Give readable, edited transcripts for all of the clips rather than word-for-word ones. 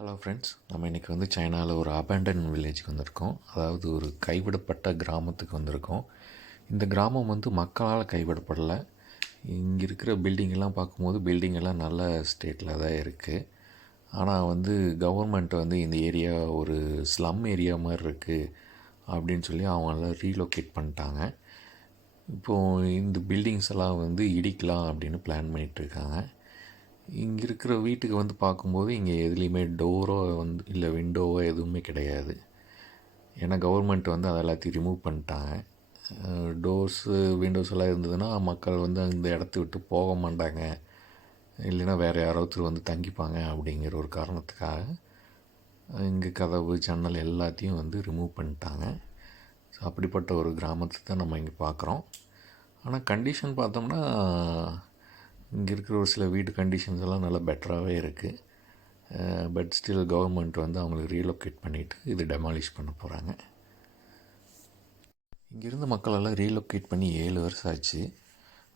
Hello friends, நம்ம இன்றைக்கி வந்து சைனாவில் ஒரு அபேண்டன் வில்லேஜுக்கு வந்திருக்கோம். அதாவது ஒரு கைவிடப்பட்ட கிராமத்துக்கு வந்திருக்கோம். இந்த கிராமம் வந்து மக்களால் கைவிடப்படலை. இங்கே இருக்கிற பில்டிங்கெல்லாம் பார்க்கும்போது பில்டிங்கெல்லாம் நல்ல ஸ்டேட்டில் தான் இருக்குது. ஆனால் வந்து கவர்மெண்ட் வந்து இந்த ஏரியா ஒரு ஸ்லம் ஏரியா மாதிரி இருக்குது அப்படின்னு சொல்லி அவங்கள ரீலொக்கேட் பண்ணிட்டாங்க. இப்போது இந்த பில்டிங்ஸ் எல்லாம் வந்து இடிக்கலாம் அப்படின்னு பிளான் பண்ணிகிட்ருக்காங்க. இங்கே இருக்கிற வீட்டுக்கு வந்து பார்க்கும்போது இங்கே எதுலேயுமே டோரோ வந்து இல்லை விண்டோவோ எதுவுமே கிடையாது. ஏன்னா கவர்மெண்ட் வந்து அதை எல்லாத்தையும் ரிமூவ் பண்ணிட்டாங்க. டோர்ஸு விண்டோஸ் எல்லாம் இருந்ததுன்னா மக்கள் வந்து அந்த இடத்த விட்டு போக மாட்டாங்க, இல்லைன்னா வேறு யாராவது வந்து தங்கிப்பாங்க அப்படிங்கிற ஒரு காரணத்துக்காக இங்கே கதவு ஜன்னல் எல்லாத்தையும் வந்து ரிமூவ் பண்ணிட்டாங்க. ஸோ அப்படிப்பட்ட ஒரு கிராமத்தை தான் நம்ம இங்கே பார்க்குறோம். ஆனால் கண்டிஷன் பார்த்தோம்னா இங்கே இருக்கிற ஒரு சில வீட்டு கண்டிஷன்ஸ் எல்லாம் நல்லா பெட்டராகவே இருக்குது. பட் ஸ்டில் கவர்மெண்ட் வந்து அவங்களுக்கு ரீலொக்கேட் பண்ணிவிட்டு இது டெமாலிஷ் பண்ண போகிறாங்க. இங்கேருந்து மக்களெல்லாம் ரீலொக்கேட் பண்ணி 7 வருஷம் ஆச்சு.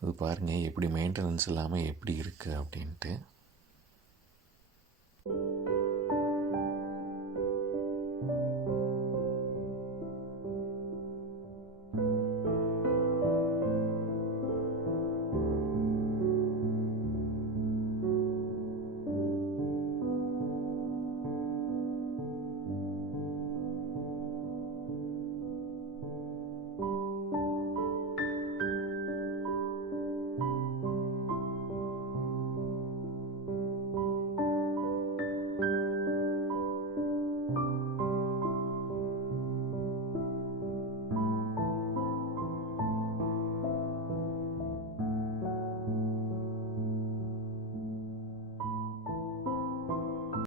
இது பாருங்கள் எப்படி மெயின்டெனன்ஸ் இல்லாமல் எப்படி இருக்குது அப்படின்ட்டு.